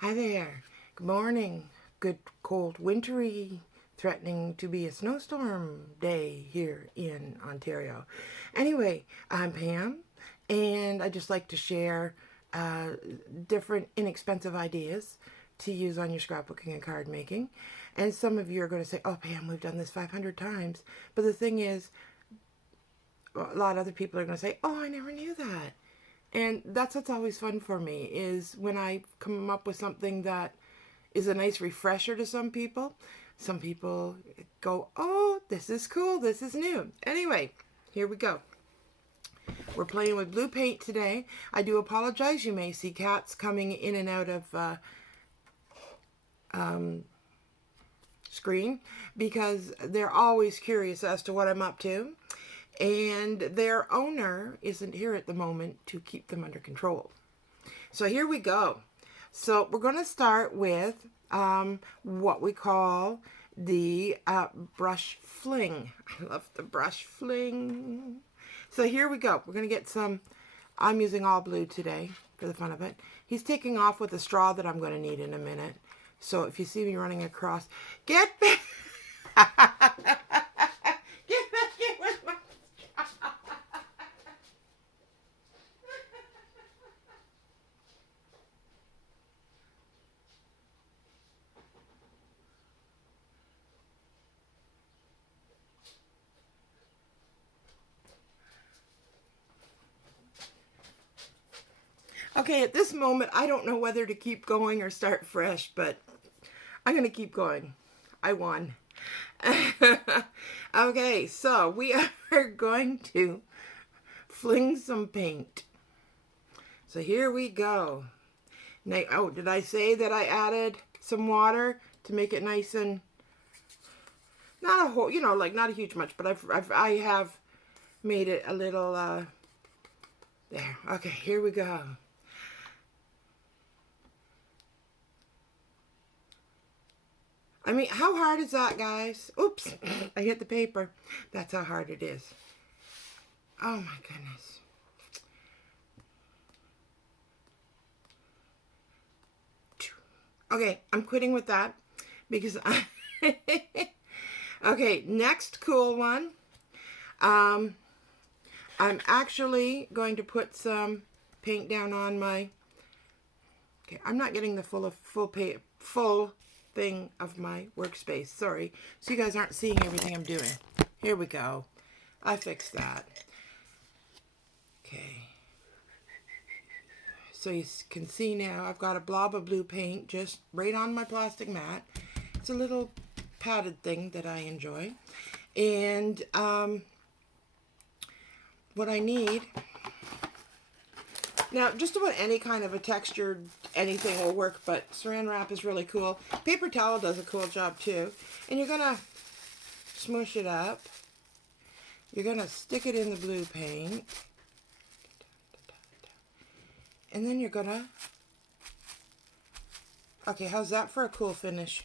Hi there. Good morning. Good cold wintry threatening to be a snowstorm day here in Ontario. Anyway, I'm Pam and I just like to share uh, different inexpensive ideas to use on your scrapbooking and card making. And some of you are going to say, "Oh, Pam, we've done this 500 times." But the thing is, a lot of other people are going to say, "Oh, I never knew that." And that's what's always fun for me, is when I come up with something that is a nice refresher to some people. Some people go, "Oh, this is cool, this is new." Anyway, here we go. We're playing with blue paint today. I do apologize. You may see cats coming in and out of screen because they're always curious as to what I'm up to. And their owner isn't here at the moment to keep them under control. So here we go. So we're going to start with what we call the brush fling. I love the brush fling. So here we go. We're going to get some, I'm using all blue today for the fun of it. He's taking off with a straw that I'm going to need in a minute. So if you see me running across, get back. Get back here with my straw. Okay, at this moment, I don't know whether to keep going or start fresh, but I'm going to keep going. I won. Okay, so we are going to fling some paint. So here we go. Now, oh, did I say that I added some water to make it nice and not a whole, like not a huge much, but I have made it a little there. Okay, here we go. I mean, how hard is that, guys? Oops, I hit the paper. That's how hard it is. Oh my goodness. Okay, I'm quitting with that because I okay, next cool one. I'm actually going to put some paint down on my, okay, I'm not getting the full thing of my workspace. Sorry. So you guys aren't seeing everything I'm doing. Here we go. I fixed that. Okay. So you can see now I've got a blob of blue paint just right on my plastic mat. It's a little padded thing that I enjoy. And what I need, now just about any kind of a textured anything will work, but saran wrap is really cool. Paper towel does a cool job too. And you're going to smush it up. You're going to stick it in the blue paint. And then you're going to, okay, how's that for a cool finish?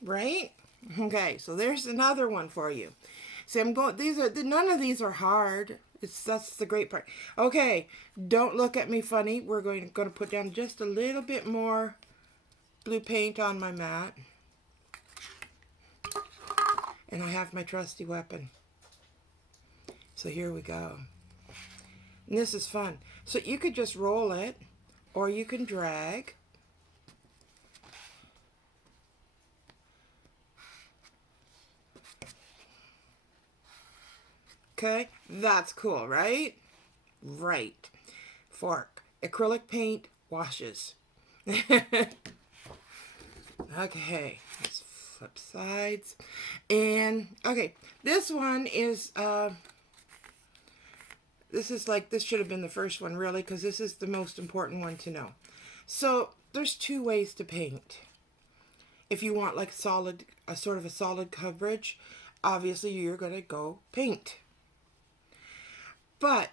Right? Okay, so there's another one for you. See, I'm going, none of these are hard. That's the great part. Okay, don't look at me funny. We're going to put down just a little bit more blue paint on my mat. And I have my trusty weapon. So here we go. And this is fun. So you could just roll it, or you can drag. Okay, that's cool, right? Right. Fork. Acrylic paint washes. Okay, let's flip sides. And, okay, this one is, this should have been the first one, really, because this is the most important one to know. So, there's two ways to paint. If you want, like, a sort of a solid coverage, obviously you're going to go paint. But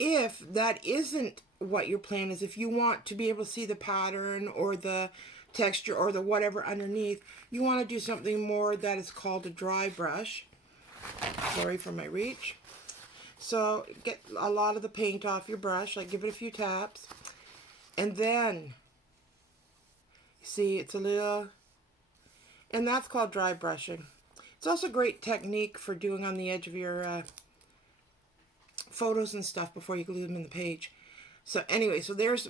if that isn't what your plan is, if you want to be able to see the pattern or the texture or the whatever underneath, you want to do something more that is called a dry brush. Sorry for my reach. So get a lot of the paint off your brush, like give it a few taps. And then, see, it's a little, and that's called dry brushing. It's also a great technique for doing on the edge of your photos and stuff before you glue them in the page. So anyway, so there's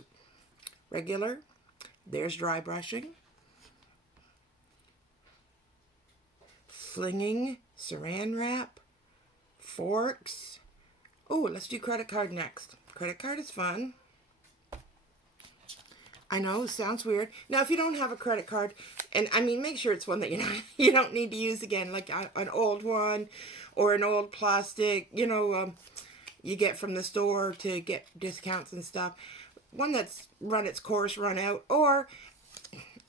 regular, there's dry brushing, flinging, saran wrap, forks. Oh, let's do credit card next. Credit card is fun. I know, it sounds weird. Now, if you don't have a credit card, and I mean, make sure it's one that you don't need to use again, like an old one or an old plastic, you get from the store to get discounts and stuff. One that's run its course, run out, or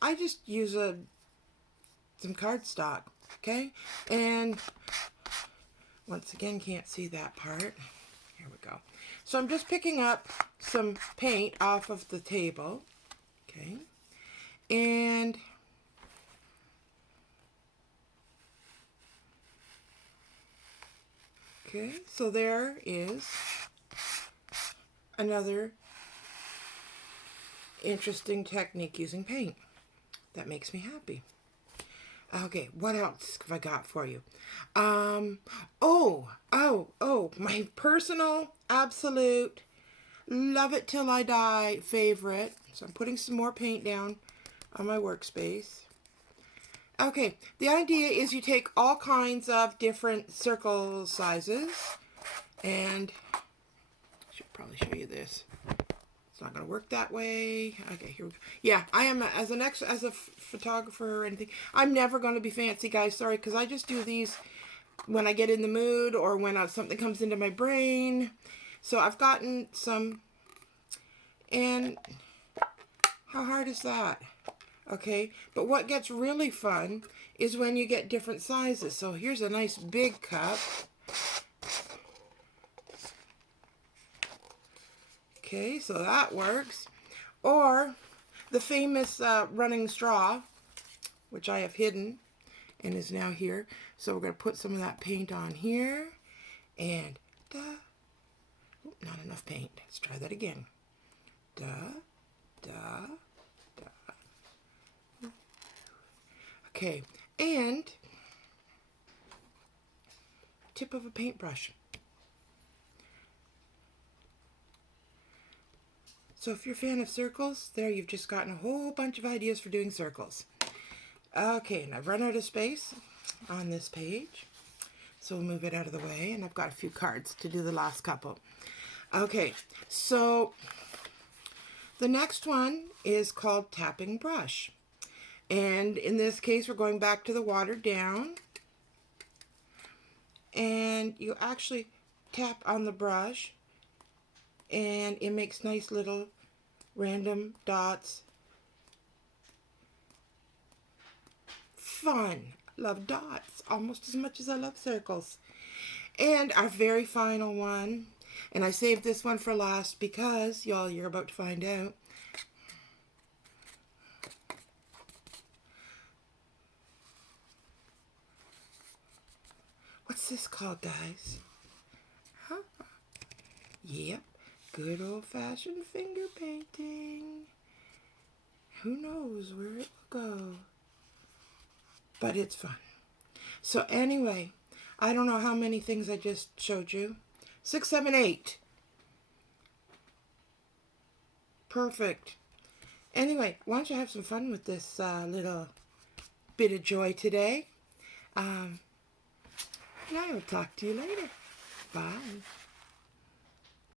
I just use some cardstock, okay? And once again, can't see that part. Here we go. So I'm just picking up some paint off of the table, okay? And okay, so there is another interesting technique using paint. That makes me happy. Okay, what else have I got for you? My personal, absolute, love it till I die favorite. So I'm putting some more paint down on my workspace. Okay, the idea is you take all kinds of different circle sizes, and I should probably show you this. It's not going to work that way. Okay, here we go. Yeah, I am, as a photographer or anything, I'm never going to be fancy, guys. Sorry, because I just do these when I get in the mood or when something comes into my brain. So I've gotten some, and how hard is that? Okay, but what gets really fun is when you get different sizes. So here's a nice big cup. Okay, so that works. Or the famous running straw, which I have hidden and is now here. So we're going to put some of that paint on here. And not enough paint. Let's try that again. Okay, and tip of a paintbrush. So if you're a fan of circles, there you've just gotten a whole bunch of ideas for doing circles. Okay, and I've run out of space on this page, so we'll move it out of the way, and I've got a few cards to do the last couple. Okay, so the next one is called tapping brush. And in this case, we're going back to the watered down. And you actually tap on the brush, and it makes nice little random dots. Fun. Love dots almost as much as I love circles. And our very final one, and I saved this one for last because, y'all, you're about to find out. What's this called, guys? Huh? Yep. Good old-fashioned finger painting. Who knows where it will go? But it's fun. So anyway, I don't know how many things I just showed you. 6, 7, 8. Perfect. Anyway, why don't you have some fun with this little bit of joy today? And I will talk to you later. Bye.